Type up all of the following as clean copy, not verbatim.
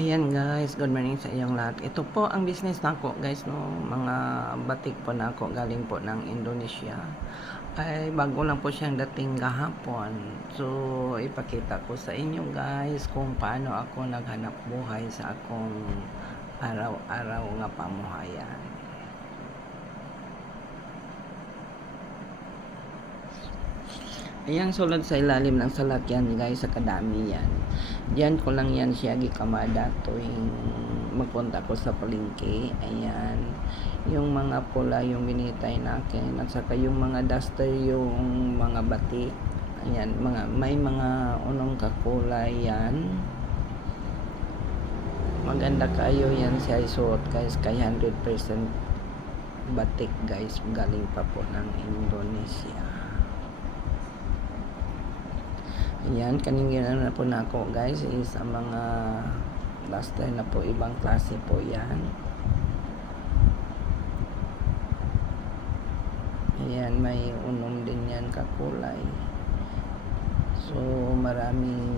Ayan guys, good morning sa iyong lahat. Ito po ang business nako guys, no, mga batik po nako galing po ng Indonesia. Ay bago lang po siyang dating kahapon. So ipakita ko sa inyo guys kung paano ako naghanap buhay sa akong araw-araw nga pamuhayan. Ayan, sulod sa ilalim ng salakyan guys, sa kadami yan. Diyan ko lang yan siya gikamada tuwing magpunta ko sa palengke. Ayan, yung mga pula yung binitay nakin, at saka yung mga duster, yung mga batik. Ayan, may mga unong kakulay yan. Maganda kayo yan siya isuot guys, kaya 100% batik guys, galing pa po ng Indonesia. Ayan, kaningin na po na ako guys is ang mga duster na po, ibang klase po yan. Ayan, may unom din yan kakulay. So maraming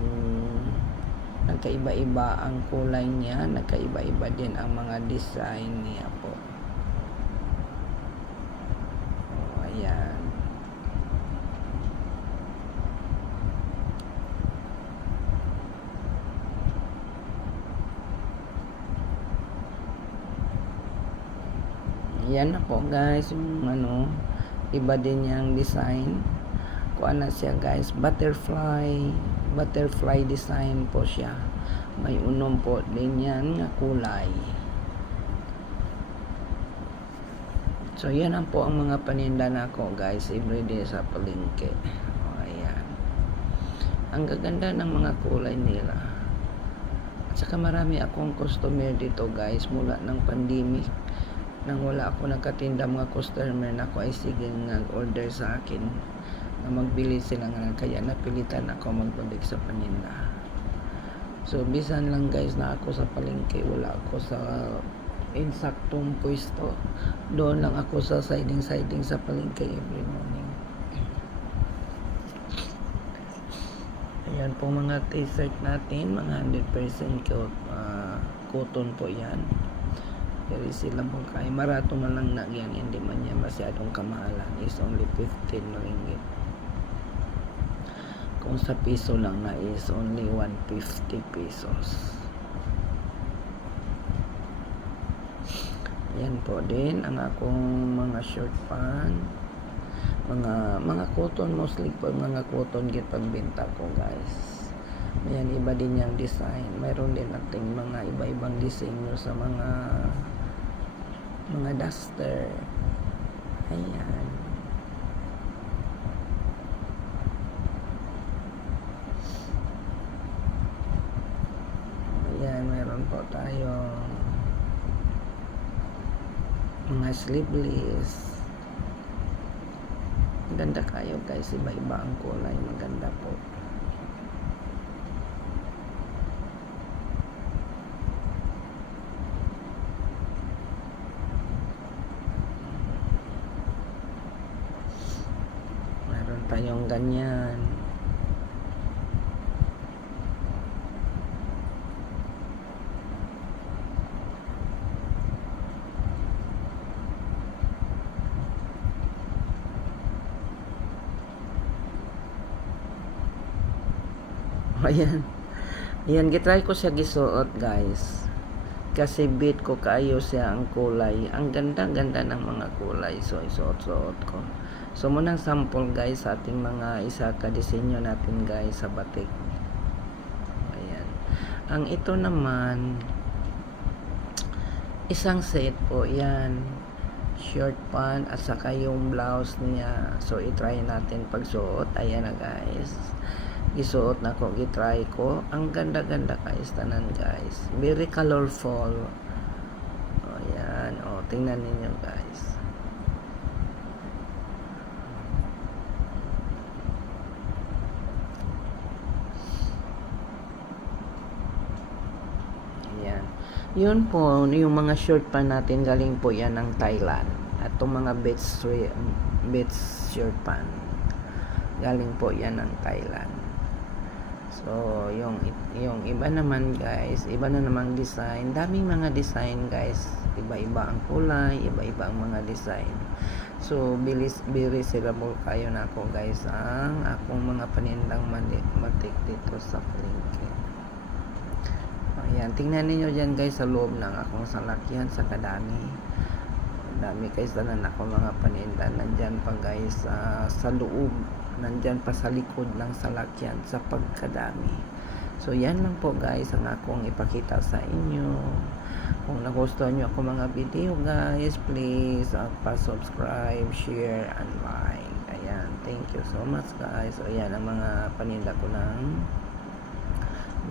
nagkaiba-iba ang kulay niya, nagkaiba-iba din ang mga design niya po. Oh, ayan. Yan na po guys, yung iba din yung design. Kuha na siya guys, butterfly design po siya. May unom po din yan nga kulay. So yan ang po ang mga paninda na ako guys, everyday sa palengke. Ayan, ang gaganda ng mga kulay nila. At saka marami akong customer dito guys mula ng pandemic. Nang wala ako nagkatinda mga customer na ako ay sige nag-order sa akin na magbili sila nga, kaya napilitan ako magbalik sa paninda. So bisan lang guys na ako sa palengke, wala ako sa insaktong pwesto, doon lang ako sa siding sa palengke every morning. Ayan po mga t-shirt natin, mga 100% cotton po yan. Dari sila po kay marato man lang na yan, hindi man yan masyadong kamahalan, is only 15 ringgit. Kung sa piso lang na is only 150 pesos. Yan po din ang akong mga short pant, mga cotton, mostly po mga cotton git pagbenta ko guys. Ayan, iba din yung design. Mayroon din nating mga iba-ibang disenyo sa mga duster. Ayan. Ayan, mayroon po tayo mga sleeveless. Maganda kayo guys, iba-iba ang kulay, maganda po. Tayong ganyan. Ayan. Ayan, gitry ko siya gisuot guys. Kasi beat ko kayo siya ang kulay. Ang ganda-ganda ng mga kulay. So isuot-suot ko. So munang sample guys sa ating mga isa ka disenyo natin guys sa batik. Ayan. Ang ito naman isang set po yan. Short pant at saka yung blouse niya. So i-try natin pagsuot. Ayan na guys. Isuot na ko, gitry ko. Ang ganda-ganda guys, tanan guys. Very colorful. O yan, o tingnan ninyo guys. Ayan. Yun po, yung mga short pa natin galing po yan ng Thailand. At itong mga beach short pan galing po yan ng Thailand. So So, yung iba naman guys, iba na namang design. Daming mga design guys. Iba-iba ang kulay, iba-iba ang mga design. So, very sellable kayo na ako guys ang akong mga panindang matik dito sa palengke. Ayan, tingnan niyo dyan guys sa loob ng akong salakyan sa kadami. Dami guys na ako mga paninda. Nandyan pa guys sa loob. Nandyan pa sa likod ng salakyan sa pagkadami. So yan lang po guys ang akong ipakita sa inyo. Kung nagustuhan nyo ako mga video guys, please pa-subscribe, share, and like. Ayan, thank you so much guys. So ayan ang mga paninda ko ng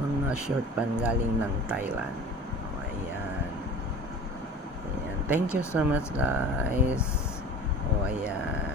mga short pan galing ng Thailand. Ayan. Ayan. Thank you so much guys. Ayan.